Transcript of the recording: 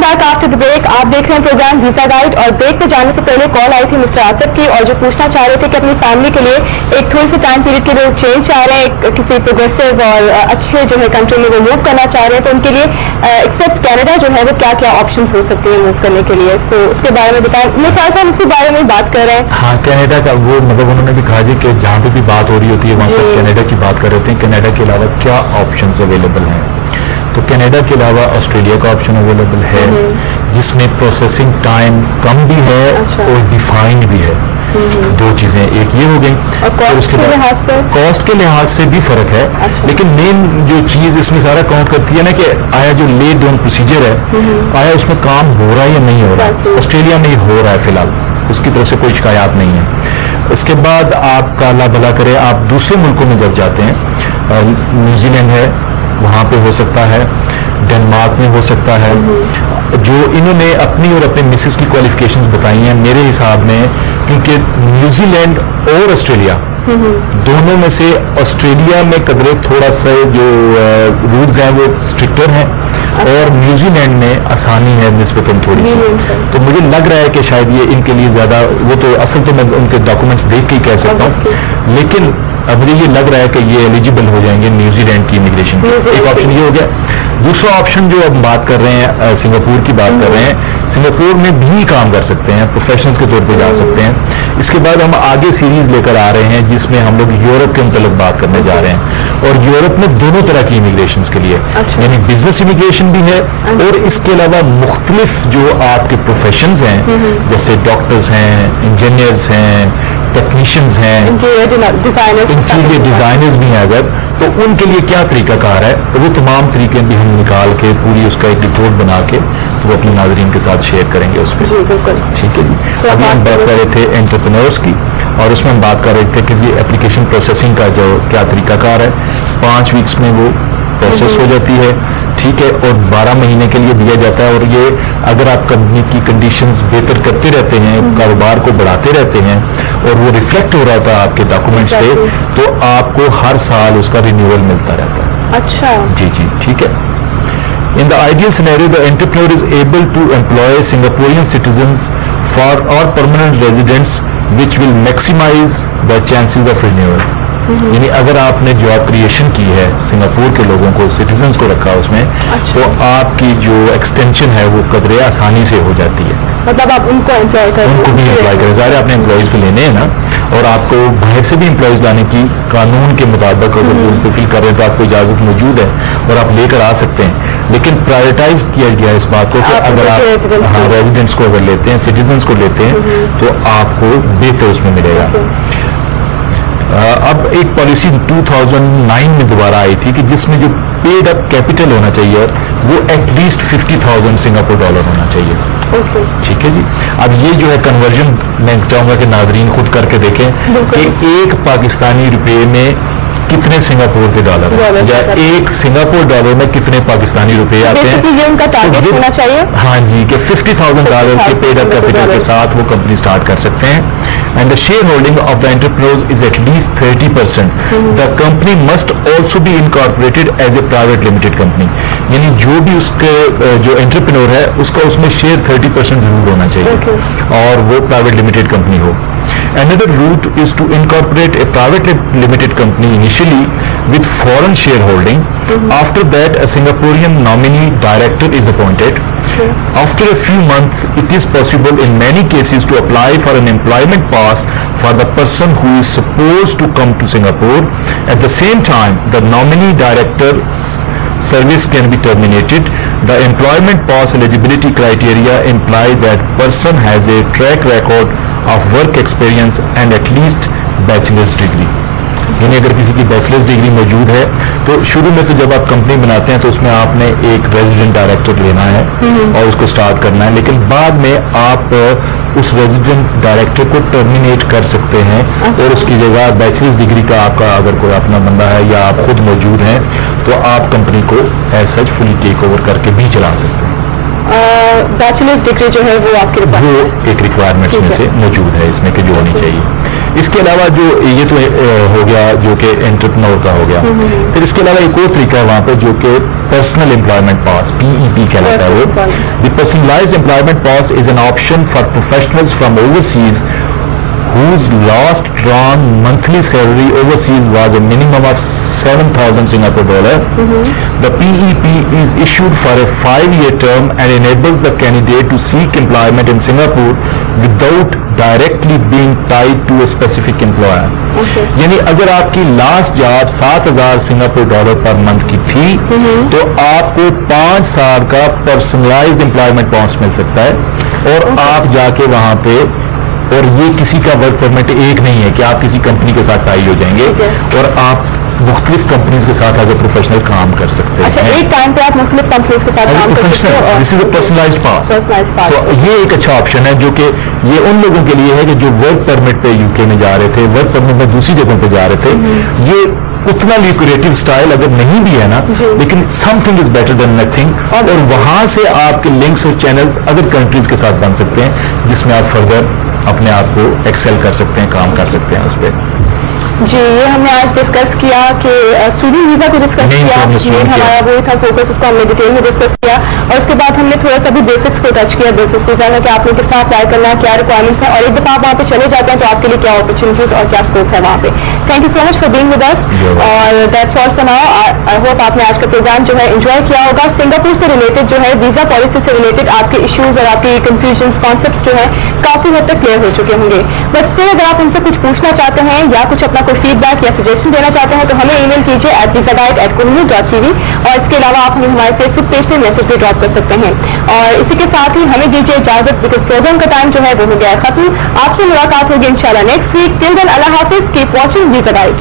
Welcome back after the break. आप देख रहे हैं प्रोग्राम वीजा गाइड और ब्रेक पे जाने से पहले कॉल आई थी मिस्टर आसिफ की और जो पूछना चाह रहे थे कि अपनी फैमिली के लिए एक थोड़ी सी टाइम पीरियड के लिए चेंज चाह रहे हैं, किसी प्रोग्रेसिव और अच्छे जो है कंट्री में वो मूव करना चाह रहे हैं, तो उनके लिए एक्सेप्ट कैनेडा जो है वो क्या क्या ऑप्शन हो सकते हैं मूव करने के लिए। सो उसके बारे में बताएं। मेरे ख्याल से हम उसी बारे में बात कर रहे हैं। हाँ, कनाडा का वो मतलब उन्होंने भी कहा जी कि जहाँ पे भी बात हो रही होती है वहाँ पर कनाडा की बात कर रहे थे। कनाडा के अलावा क्या ऑप्शंस अवेलेबल हैं? तो कनाडा के अलावा ऑस्ट्रेलिया का ऑप्शन अवेलेबल है जिसमें प्रोसेसिंग टाइम कम भी है और डिफाइंड भी है। दो चीजें एक ये हो गई और उसके बाद कॉस्ट के लिहाज से भी फर्क है। लेकिन मेन जो चीज इसमें सारा काउंट करती है ना कि आया जो ले डाउन प्रोसीजर है आया उसमें काम हो रहा है या नहीं हो रहा है। ऑस्ट्रेलिया में हो रहा है फिलहाल, उसकी तरफ से कोई शिकायत नहीं है। इसके बाद आपका अल्लाह भला करे आप दूसरे मुल्कों में जब जाते हैं, न्यूजीलैंड है वहाँ पे हो सकता है, डेनमार्क में हो सकता है। जो इन्होंने अपनी और अपने मिसेस की क्वालिफिकेशंस बताई हैं मेरे हिसाब में, क्योंकि न्यूजीलैंड और ऑस्ट्रेलिया दोनों में से ऑस्ट्रेलिया में कदरे थोड़ा सा जो रूल्स हैं वो स्ट्रिक्टर हैं और न्यूजीलैंड में आसानी है निस्बतन थोड़ी सी। तो मुझे लग रहा है कि शायद ये इनके लिए ज़्यादा, वो तो असल तो मैं उनके डॉक्यूमेंट्स देख के ही कह सकता हूँ, लेकिन मुझे ये लग रहा है कि ये एलिजिबल हो जाएंगे न्यूजीलैंड की इमिग्रेशन। एक ऑप्शन ये हो गया। दूसरा ऑप्शन जो अब बात कर रहे हैं सिंगापुर की बात कर रहे हैं, सिंगापुर में भी काम कर सकते हैं, प्रोफेशनल्स के तौर पे जा सकते हैं। इसके बाद हम आगे सीरीज लेकर आ रहे हैं जिसमें हम लोग यूरोप के मुतल्लिक़ बात करने जा रहे हैं और यूरोप में दोनों तरह की इमिग्रेशन के लिए यानी बिजनेस इमिग्रेशन भी है और इसके अलावा मुख्तलिफ जो आपके प्रोफेशंस हैं जैसे डॉक्टर्स हैं, इंजीनियर्स हैं, टेक्नीशियंस हैं, इंटीरियर डिजाइनर्स भी हैं अगर, तो उनके लिए क्या तरीकाकार है वो तमाम तरीके भी हम निकाल के पूरी उसका एक रिपोर्ट बना के तो वो अपने नाज़रीन के साथ शेयर करेंगे उस पर। ठीक है जी। अभी हम बात कर रहे थे एंटरप्रेन्योर्स की और उसमें हम बात कर रहे थे कि ये एप्लीकेशन प्रोसेसिंग का जो क्या तरीकाकार है, 5 वीक्स में वो प्रोसेस हो जाती है। ठीक है, और 12 महीने के लिए दिया जाता है और ये अगर आप कंपनी की कंडीशंस बेहतर करते रहते हैं, कारोबार को बढ़ाते रहते हैं और वो रिफ्लेक्ट हो रहा होता है आपके डॉक्यूमेंट्स पे, तो आपको हर साल उसका रिन्यूअल मिलता रहता है। अच्छा जी जी, ठीक है। In the ideal scenario, the entrepreneur is able to employ Singaporean citizens for or permanent residents, which will maximize the chances of renewal. यानी अगर आपने जॉब क्रिएशन की है सिंगापुर के लोगों को, सिटीजन्स को रखा उसमें, तो आपकी जो एक्सटेंशन है वो कदरे आसानी से हो जाती है। मतलब आप उनको एम्प्लॉय करें, उनको भी एम्प्लॉय करें, ज़ाहिर आपने एम्प्लॉयज़ को लेने हैं ना, और आपको बाहर से भी एम्प्लॉयज़ लाने की कानून के मुताबिक अगर उनको फिल कर रहे हैं तो आपको इजाज़त मौजूद है और आप लेकर आ सकते हैं। लेकिन प्रायोरिटाइज किया गया इस बात को कि अगर आप रेजिडेंट्स को अगर लेते हैं, सिटीजन्स को लेते हैं तो आपको बेहतर उसमें मिलेगा। अब एक पॉलिसी 2009 में दोबारा आई थी कि जिसमें जो पेड अप कैपिटल होना चाहिए वो एटलीस्ट 50,000 सिंगापुर डॉलर होना चाहिए। ठीक है जी। अब ये जो है कन्वर्जन मैं चाहूँगा कि नाजरीन खुद करके देखें कि एक पाकिस्तानी रुपये में कितने सिंगापुर के डॉलर हैं या एक सिंगापुर डॉलर में कितने पाकिस्तानी रुपए आते हैं। ये उनका टारगेट होना चाहिए। हाँ जी, कि 50,000 डॉलर के पेड अप कैपिटल के साथ वो कंपनी स्टार्ट कर सकते हैं। And the share holding of the entrepreneur is at least 30%। The company must also be incorporated as a private limited company, यानी जो भी उसके जो एंटरप्रेन्योर है उसका उसमें शेयर 30% जरूर होना चाहिए और वो प्राइवेट लिमिटेड कंपनी हो। Another route is to incorporate a private limited company initially with foreign shareholding. After that, a Singaporean nominee director is appointed. After a few months, it is possible in many cases to apply for an employment pass for the person who is supposed to come to Singapore. At the same time, the nominee director's service can be terminated. The employment pass eligibility criteria imply that person has a track record of work experience and at least bachelor's degree. यानी अगर किसी की bachelors degree मौजूद है तो शुरू में तो जब आप कंपनी बनाते हैं तो उसमें आपने एक रेजिडेंट डायरेक्टर लेना है और उसको स्टार्ट करना है, लेकिन बाद में आप उस रेजिडेंट डायरेक्टर को टर्मिनेट कर सकते हैं और उसकी जगह बैचलर्स डिग्री का आपका अगर कोई अपना बंदा है या आप खुद मौजूद हैं तो आप कंपनी को as such fully take over करके भी चला सकते हैं। बैचलर्स डिग्री जो है वो आपके वो एक रिक्वायरमेंट्स में से मौजूद है इसमें कि जो होनी चाहिए। اس کے علاوہ جو یہ تو ہو گیا جو کہ انٹرپرینور کا ہو گیا. پھر اس کے علاوہ ایک اور طریقہ ہے وہاں پہ جو کہ پرسنل امپلائمنٹ پاس PEP کہلاتا ہے وہ. The personalised employment pass is an option for professionals from overseas whose last drawn monthly salary overseas was a minimum of 7,000 Singapore dollar. The PEP is issued for a 5-year term and enables the candidate to seek employment in Singapore without directly being tied to a specific employer. یعنی اگر آپ کی last job 7,000 Singapore dollar per month کی تھی تو آپ کو 5 سال کا پرسنلائزڈ امپلائمنٹ پاس مل سکتا ہے اور آپ جا کے وہاں پہ. اور یہ کسی کا ورک پرمٹ ایک نہیں ہے کہ آپ کسی کمپنی کے ساتھ ٹائی ہو جائیں گے اور آپ مختلف کمپنیز کے ساتھ ایز اے پروفیشنل کام کر سکتے ہیں. اچھا ایک ٹائم پہ آپ مختلف کمپنیز کے ساتھ کام کر سکتے ہیں. دس از اے پرسنلائزڈ پاس. تو یہ ایک اچھا آپشن ہے جو کہ یہ ان لوگوں کے لیے ہے کہ جو ورک پرمٹ پہ UK میں جا رہے تھے, ورک پرمٹ میں دوسری جگہوں پہ جا رہے تھے. یہ اتنا لیکریٹو اسٹائل اگر نہیں بھی ہے نا, لیکن some thing is better than nothing. اور وہاں سے آپ کے لنکس اور چینلز ادر کنٹریز کے ساتھ بن سکتے ہیں جس میں آپ فردر اپنے آپ کو ایکسل کر سکتے ہیں, کام کر سکتے ہیں اس پہ. جی یہ ہم نے آج ڈسکس کیا کہ اسٹوڈنٹ ویزا کو ڈسکس کیا, ہمارا وہی تھا فوکس, اس کو ہم نے ڈیٹیل میں ڈسکس کیا. اور اس کے بعد ہم نے تھوڑا سا بھی بیسکس کو ٹچ کیا بزنس ویزا میں کہ آپ نے کس طرح اپلائی کرنا ہے, کیا ریکوائرمنٹس ہیں, اور ایک دفعہ آپ وہاں پہ چلے جاتے ہیں تو آپ کے لیے کیا اپرچونیٹیز اور کیا اسکوپ ہے وہاں پہ. Thank you so much for being with us, اور that's all for now. I hope آپ نے آج کا پروگرام جو ہے انجوائے کیا ہوگا. سنگاپور سے ریلیٹڈ جو ہے ویزا پالیسی سے ریلیٹڈ آپ کے ایشوز اور آپ کی کنفیوژنس کانسیپٹس جو ہے کافی حد تک کلیئر ہو چکے ہوں گے. بٹ اسٹل اگر آپ ان سے کچھ پوچھنا چاہتے ہیں یا کچھ اپنا کوئی فیڈ بیک یا سجیشن دینا چاہتے ہیں تو ہمیں ای میل کیجیے @visaguide@kohinoor.tv, اور اس کے علاوہ آپ ہمیں ہمارے فیس بک پیج پہ میسج بھی ڈراپ کر سکتے ہیں. اور اسی کے ساتھ ہی ہمیں دیجیے اجازت, بیکاز پروگرام کا ٹائم جو ہے وہ ہو گیا ہے ختم. آپ سے ملاقات ہوگی انشاءاللہ نیکسٹ ویک. ٹل دین اللہ حافظ, کیپ واچنگ ویزا گائیڈ.